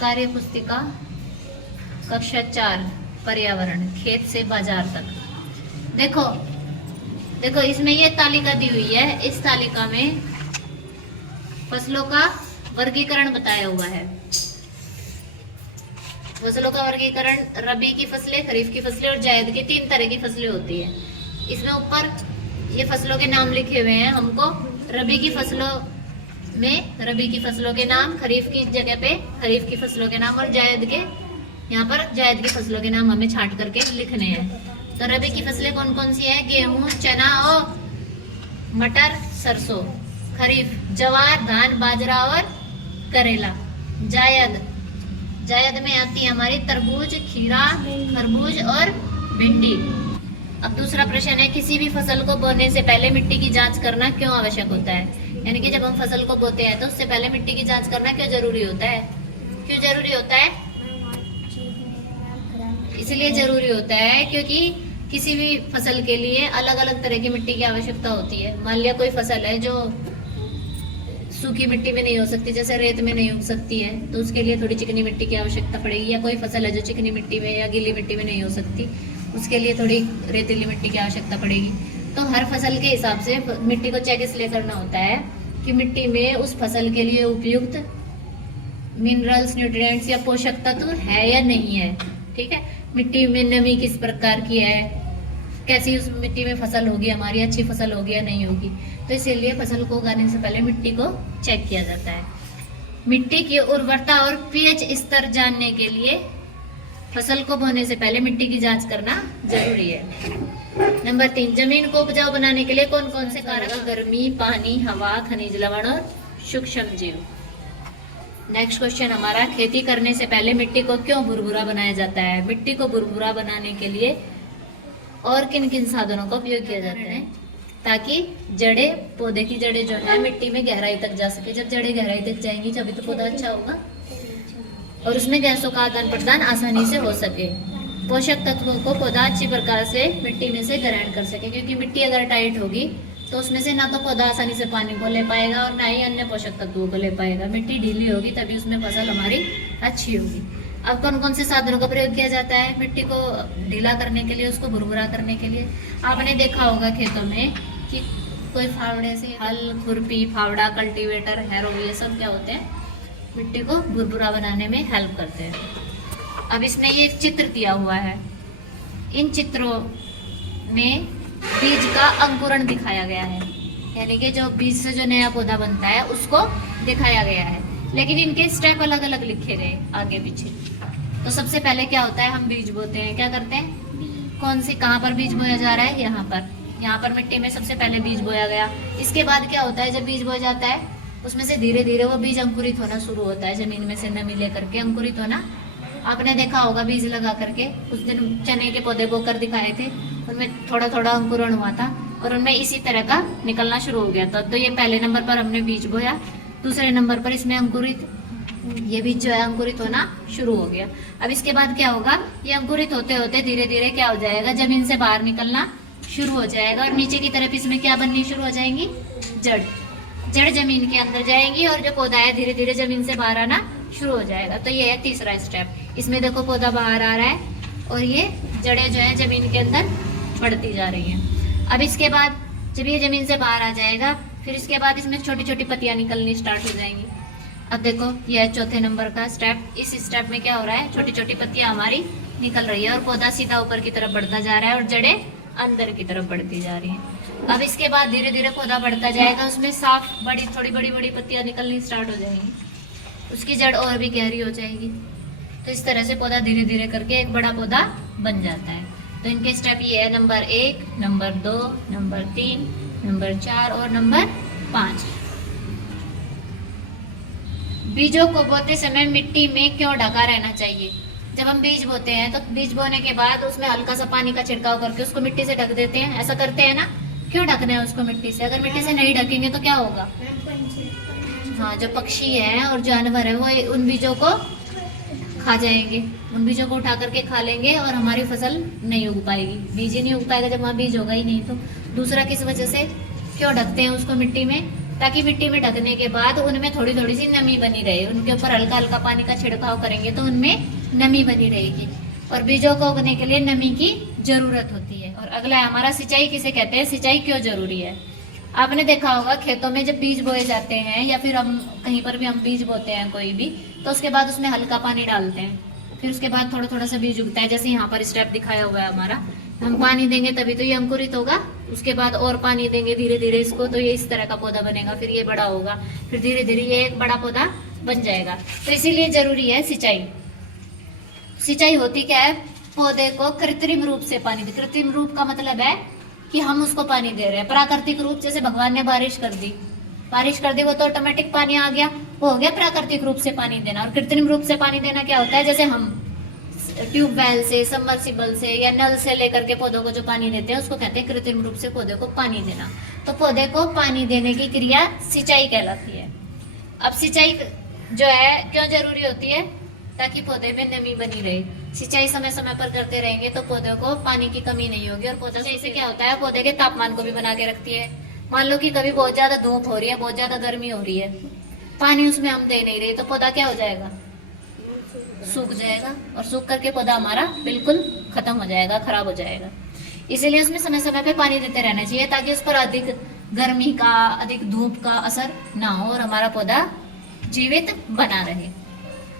कार्य पुस्तिका कक्षा 4 पर्यावरण, खेत से बाजार तक। देखो देखो इसमें ये तालिका दी हुई है। इस तालिका में फसलों का वर्गीकरण बताया हुआ है। फसलों का वर्गीकरण, रबी की फसलें, खरीफ की फसलें और जायद की 3 तरह की फसलें होती है। इसमें ऊपर ये फसलों के नाम लिखे हुए हैं। हमको रबी की फसलों में रबी की फसलों के नाम, खरीफ की जगह पे खरीफ की फसलों के नाम और जायद के यहाँ पर जायद की फसलों के नाम हमें छांट करके लिखने हैं। तो रबी की फसलें कौन कौन सी है? गेहूं, चना और मटर, सरसों। खरीफ जवार, धान, बाजरा और करेला। जायद में आती है हमारी तरबूज, खीरा, खरबूज और भिंडी। अब दूसरा प्रश्न है, किसी भी फसल को बोने से पहले मिट्टी की जांच करना क्यों आवश्यक होता है? यानी कि जब हम फसल को बोते हैं तो उससे पहले मिट्टी की जांच करना क्यों जरूरी होता है? क्यों जरूरी होता है? इसलिए जरूरी होता है क्योंकि किसी भी फसल के लिए अलग अलग तरह की मिट्टी की आवश्यकता होती है। मान लिया कोई फसल है जो सूखी मिट्टी में नहीं हो सकती, जैसे रेत में नहीं उग सकती है, तो उसके लिए थोड़ी चिकनी मिट्टी की आवश्यकता पड़ेगी। या कोई फसल है जो चिकनी मिट्टी में या गीली मिट्टी में नहीं हो सकती, उसके लिए थोड़ी रेतीली मिट्टी की आवश्यकता पड़ेगी। तो हर फसल के हिसाब से मिट्टी को चेक इसलिए करना होता है कि मिट्टी में उस फसल के लिए उपयुक्त मिनरल्स, न्यूट्रिएंट्स या पोषक तत्व है या नहीं है। ठीक है, मिट्टी में नमी किस प्रकार की है, कैसी उस मिट्टी में फसल होगी हमारी, अच्छी फसल होगी या नहीं होगी। तो इसीलिए फसल को उगाने से पहले मिट्टी को चेक किया जाता है। मिट्टी की उर्वरता और पीएच स्तर जानने के लिए फसल को बोने से पहले मिट्टी की जांच करना जरूरी है। नंबर 3, जमीन को उपजाऊ बनाने के लिए कौन कौन से कारक? गर्मी, पानी, हवा, खनिज लवण और सूक्ष्म जीव। नेक्स्ट क्वेश्चन हमारा, खेती करने से पहले मिट्टी को क्यों भुरभुरा बनाया जाता है? मिट्टी को भुरभुरा बनाने के लिए और किन किन साधनों का उपयोग किया जाता है? ताकि जड़ें, पौधे की जड़ें जो है मिट्टी में गहराई तक जा सके। जब जड़ें गहराई तक जाएंगी तभी तो पौधा अच्छा होगा और उसमें गैसों का आदान प्रदान आसानी से हो सके। पोषक तत्वों को पौधा अच्छी प्रकार से मिट्टी में से ग्रहण कर सके, क्योंकि मिट्टी अगर टाइट होगी तो उसमें से ना तो पौधा आसानी से पानी को ले पाएगा और ना ही अन्य पोषक तत्वों को ले पाएगा। मिट्टी ढीली होगी तभी उसमें फसल हमारी अच्छी होगी। अब कौन कौन से साधनों का प्रयोग किया जाता है मिट्टी को ढीला करने के लिए, उसको भुरभुरा करने के लिए? आपने देखा होगा खेतों में कि कोई फावड़े से, हल, खुरपी, फावड़ा, कल्टीवेटर, हैरो, ये सब क्या होते हैं, मिट्टी को भुरभुरा बनाने में हेल्प करते हैं। अब इसमें ये चित्र दिया हुआ है। इन चित्रों में बीज का अंकुरण दिखाया गया है, यानी कि जो बीज से जो नया पौधा बनता है उसको दिखाया गया है, लेकिन इनके स्टेप अलग अलग लिखे गए आगे पीछे। तो सबसे पहले क्या होता है, हम बीज बोते हैं। क्या करते हैं, कौन सी, कहाँ पर बीज बोया जा रहा है? यहाँ पर मिट्टी में सबसे पहले बीज बोया गया। इसके बाद क्या होता है, जब बीज बोया जाता है उसमें से धीरे धीरे वो बीज अंकुरित होना शुरू होता है, जमीन में से नमी लेकर के अंकुरित होना। आपने देखा होगा बीज लगा करके, उस दिन चने के पौधे बोकर दिखाए थे, उनमें थोड़ा थोड़ा अंकुरण हुआ था और उनमें इसी तरह का निकलना शुरू हो गया था। तो ये पहले नंबर पर हमने बीज बोया, दूसरे नंबर पर इसमें अंकुरित, ये बीज जो है अंकुरित होना शुरू हो गया। अब इसके बाद क्या होगा, ये अंकुरित होते होते धीरे धीरे क्या हो जाएगा, जमीन से बाहर निकलना शुरू हो जाएगा और नीचे की तरफ इसमें क्या बननी शुरू हो जाएंगी, जड़ जमीन के अंदर जाएंगी और जो पौधा है धीरे धीरे जमीन से बाहर आना शुरू हो जाएगा। तो ये है तीसरा स्टेप। इसमें देखो पौधा बाहर आ रहा है और ये जड़ें जो है जमीन के अंदर बढ़ती जा रही हैं। अब इसके बाद जब ये जमीन से बाहर आ जाएगा, फिर इसके बाद इसमें छोटी छोटी पत्तियां निकलनी स्टार्ट हो जाएंगी। अब देखो यह है चौथे नंबर का स्टेप। इस स्टेप में क्या हो रहा है, छोटी छोटी पत्तियां हमारी निकल रही है और पौधा सीधा ऊपर की तरफ बढ़ता जा रहा है और जड़ें अंदर की तरफ बढ़ती जा रही हैं। अब इसके बाद धीरे धीरे पौधा बढ़ता जाएगा, उसमें साफ बड़ी थोड़ी बड़ी बड़ी पत्तियां निकलनी स्टार्ट हो जाएंगी, उसकी जड़ और भी गहरी हो जाएगी। तो इस तरह से पौधा धीरे धीरे करके एक बड़ा पौधा बन जाता है। तो इनके स्टेप ये है, नंबर 1, नंबर 2, नंबर 3, नंबर 4 और नंबर 5। बीजों को बोते समय मिट्टी में क्यों ढका रहना चाहिए? जब हम बीज बोते हैं तो बीज बोने के बाद उसमें हल्का सा पानी का छिड़काव करके उसको मिट्टी से ढक देते हैं, ऐसा करते हैं ना। क्यों ढकना है उसको मिट्टी से? अगर मिट्टी से नहीं ढकेंगे तो क्या होगा, हाँ, जो पक्षी है और जानवर है वो उन बीजों को खा जाएंगे, उन बीजों को उठा करके खा लेंगे और हमारी फसल नहीं उग पाएगी। बीज ही नहीं उग पाएगा जब वहाँ बीज होगा ही नहीं। तो दूसरा किस वजह से क्यों ढकते हैं उसको मिट्टी में, ताकि मिट्टी में ढकने के बाद उनमें थोड़ी थोड़ी सी नमी बनी रहे। उनके ऊपर हल्का हल्का पानी का छिड़काव करेंगे तो उनमें नमी बनी रहेगी, और बीजों को उगने के लिए नमी की जरूरत होती है। और अगला है हमारा सिंचाई किसे कहते हैं, सिंचाई क्यों जरूरी है। आपने देखा होगा खेतों में जब बीज बोए जाते हैं या फिर हम कहीं पर भी हम बीज बोते हैं कोई भी, तो उसके बाद उसमें हल्का पानी डालते हैं, फिर उसके बाद थोड़ा थोड़ा सा बीज उगता है। जैसे यहाँ पर स्टेप दिखाया हुआ है हमारा, हम पानी देंगे तभी तो ये अंकुरित होगा, उसके बाद और पानी देंगे धीरे धीरे इसको, तो ये इस तरह का पौधा बनेगा, फिर ये बड़ा होगा, फिर धीरे धीरे ये एक बड़ा पौधा बन जाएगा। तो इसीलिए जरूरी है सिंचाई। सिंचाई होती क्या है, पौधे को कृत्रिम रूप से पानी दे। कृत्रिम रूप का मतलब है कि हम उसको पानी दे रहे हैं। प्राकृतिक रूप जैसे भगवान ने बारिश कर दी वो तो ऑटोमेटिक पानी आ गया, वो हो गया प्राकृतिक रूप से पानी देना। और कृत्रिम रूप से पानी देना क्या होता है, जैसे हम ट्यूबवेल से, सबमर्सिबल से या नल से लेकर के पौधों को जो पानी देते हैं उसको कहते हैं कृत्रिम रूप से पौधे को पानी देना। तो पौधे को पानी देने की क्रिया सिंचाई कहलाती है। अब सिंचाई जो है क्यों जरूरी होती है, ताकि पौधे में नमी बनी रहे। सिंचाई समय समय पर करते रहेंगे तो पौधे को पानी की कमी नहीं होगी। और पौधे से क्या होता है, पौधे के तापमान को भी बना के रखती है। मान लो कि कभी बहुत ज्यादा धूप हो रही है, बहुत ज्यादा गर्मी हो रही है, पानी उसमें हम दे नहीं रहे, तो पौधा क्या हो जाएगा, सूख जाएगा, और सूख करके पौधा हमारा बिल्कुल खत्म हो जाएगा, खराब हो जाएगा। इसीलिए उसमें समय समय पे पानी देते रहना चाहिए, ताकि उस पर अधिक गर्मी का, अधिक धूप का असर ना हो और हमारा पौधा जीवित बना रहे।